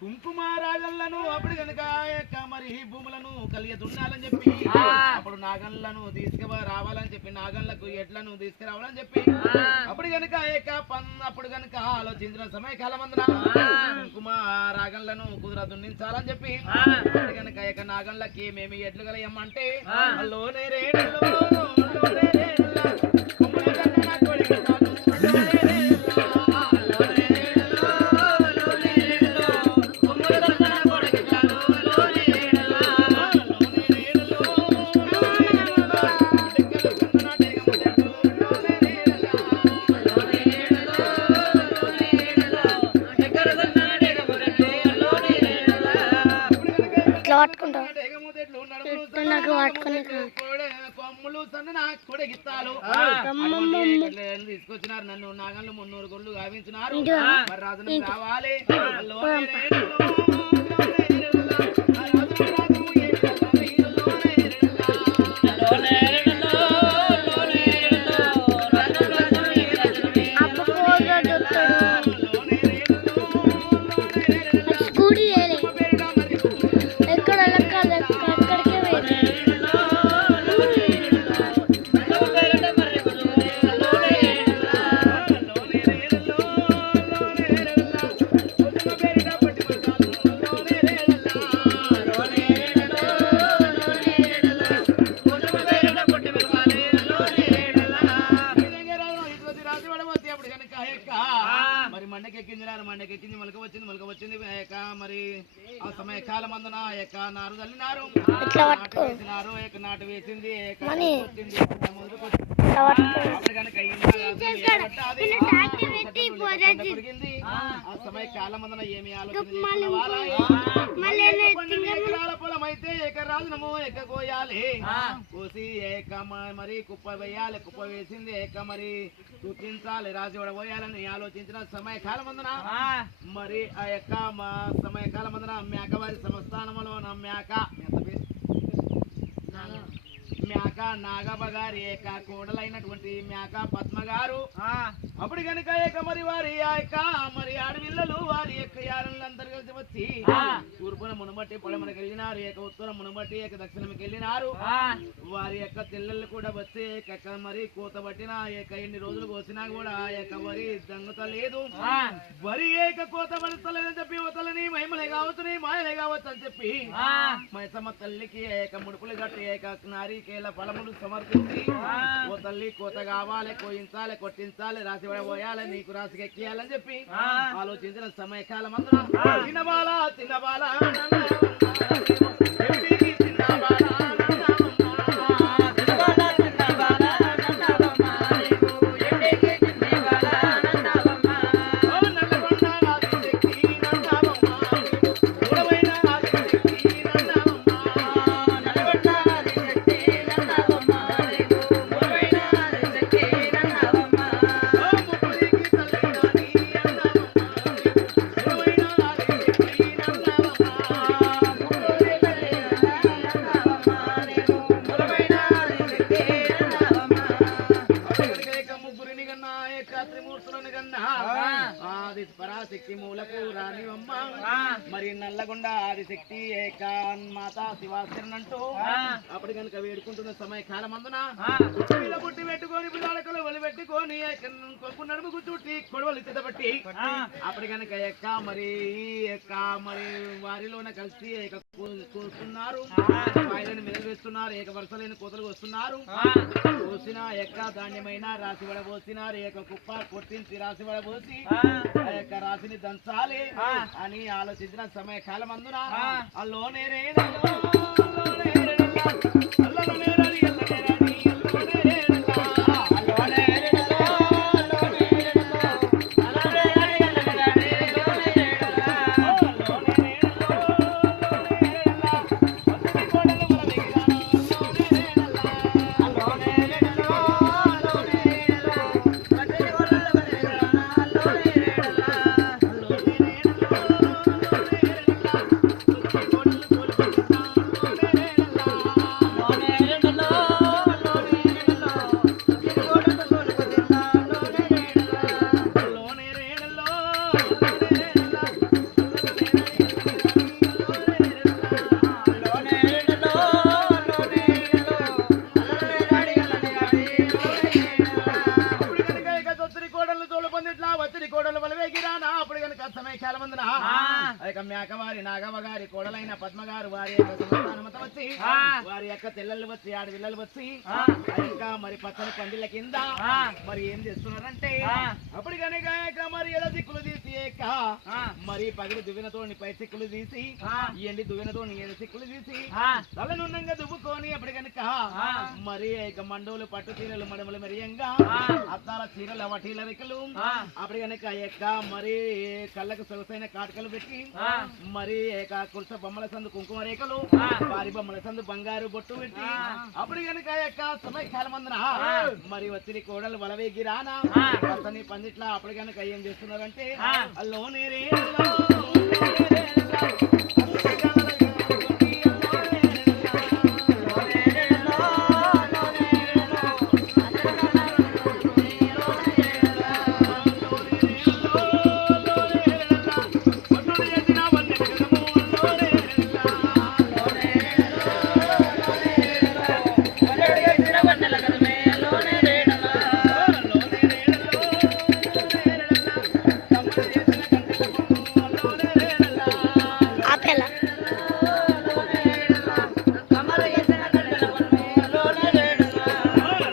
కుంకుమ రాగళ్లను అప్పుడు కనుక మరి భూములను కలిగి దున్నాలని చెప్పి అప్పుడు నాగన్లను రావాలని చెప్పి నాగన్లకు ఎడ్లను తీసుకురావాలని చెప్పి అప్పుడు కనుక అప్పుడు కనుక ఆలోచించిన సమయకాలం అందున కుంకుమ రాగళ్లను కుదుర దున్నించాలని చెప్పి అప్పుడు కనుక నాగన్లకి మేము ఎడ్లు కలయమ్మంటే లోనే రేణులో తీసుకొచ్చినారు నన్ను నాగన్లు 300 గొర్రెలు గావించినారు మరి రాజు రావాలి మండకెక్కింది మొలక వచ్చింది మరి ఆ సమయ కాలం అందున నారు చల్లినారు నాటు వేసింది ఆ సమయ కాలం అందున ఏమి పొలం అయితే రాజునము కోయాలి కోసి మరి కుప్ప వేయాలి కుప్ప వేసింది మరి చూపించాలి రాజు పోయాలని ఆలోచించిన సమయకాలం అందున మరి ఆ యొక్క సమయకాలం అందున మేక వారి సంస్థానంలో మేక నాగబ గారి కోడలైనటువంటి మేక పద్మ గారు అప్పుడు కనుక మరి వారి మరి ఆడపిల్లలు వారి యొక్క యారందరూ కలిసి వచ్చి తూర్పున మునుబట్టి పొడమనకి వెళ్ళినారు ఉత్తరం మునుబట్టి దక్షిణంకి వెళ్ళినారు వారి యొక్క తెల్లలు కూడా వచ్చి మరి కూత పట్టిన ఎన్ని రోజులు కోసినా కూడా వరి దంగుత లేదు వరి కోత పడతలేదని చెప్పి వతలని మహిమలే కావచ్చు మాయలే కావచ్చు అని చెప్పి మైసమ్మ తల్లికి ముడుపులు కట్టి నారీకేల ఫలములు సమర్పించి ఓ తల్లి కోత కావాలి కోయించాలి కొట్టించాలి రాసి పోయాలి నీకు రాసికి ఎక్కియాలని చెప్పి ఆలోచించిన సమయకాలం అందరూ తినబాలా పరాశక్తి మూలకు రానివమ్మ మరి నల్లగొండ ఆదిశక్తి మాతా శివాశరణంటూ అప్పుడు కనుక వేడుకుంటున్న సమయకాలం అందున పుట్టి పెట్టుకొని పిల్లలకలు ఒలి పెట్టుకొని కొక్కు నడుముకు చుట్టి కొడవలు చిత్తబట్టి అప్పుడు కనుక మరి మరి వారిలోనే కలిసి కూస్తున్నారు వాయిలను మెదలువేస్తున్నారు వరుసలైన కోతలు వస్తున్నారు పోసిన ధాన్యమైన రాసి వడబోసినారు కుప్ప కొట్టించి రాసి వడబోసి రాశిని దంచాలి అని ఆలోచించిన సమయకాలం అందున అల్లోనే పందిట్లా వచ్చి కోడలు వలవేగిరానా అప్పుడు కనుక సమయ మందున ఇక మేకవారి నాగవ్వ గారి కోడలైన పద్మ గారు వారి యొక్క సంతానమత వచ్చి వారి యొక్క తెల్లలు వచ్చి ఆడవిల్లలు వచ్చి ఇంకా మరి పచ్చని పందిళ్ళ కింద మరి ఏం చేస్తున్నారంటే అప్పుడు కనుక మరి ఎలా దిక్కులు తీసి మరి పగిలి దువ్వెనతోని పై సిక్కులు తీసి ఎండి దువ్వెనతోని ఏడు సిక్కులు తీసి తలనున్నంగా దువ్వుకొని అప్పుడు కనుక మరి ఇక మండవులు పట్టు చీరలు మడమలు మెరియంగా అద్దాల చీరలు వటీల రెక్కలు అప్పుడు కనుక ఎక్క మరి కళ్ళకు సొగసైన కాటకలు పెట్టి మరి కుర్చ బొమ్మల సందు కుంకుమ రేఖలు వారి బొమ్మల సందు బంగారు బొట్టు పెట్టి అప్పుడు కనుక ఎక్క సమయకాల మందున మరి వచ్చి కోడలు వలవేగి రానా అతని పందిట్ల అప్పుడు కనుక ఏం చేస్తున్నారంటే అల్లోనే రే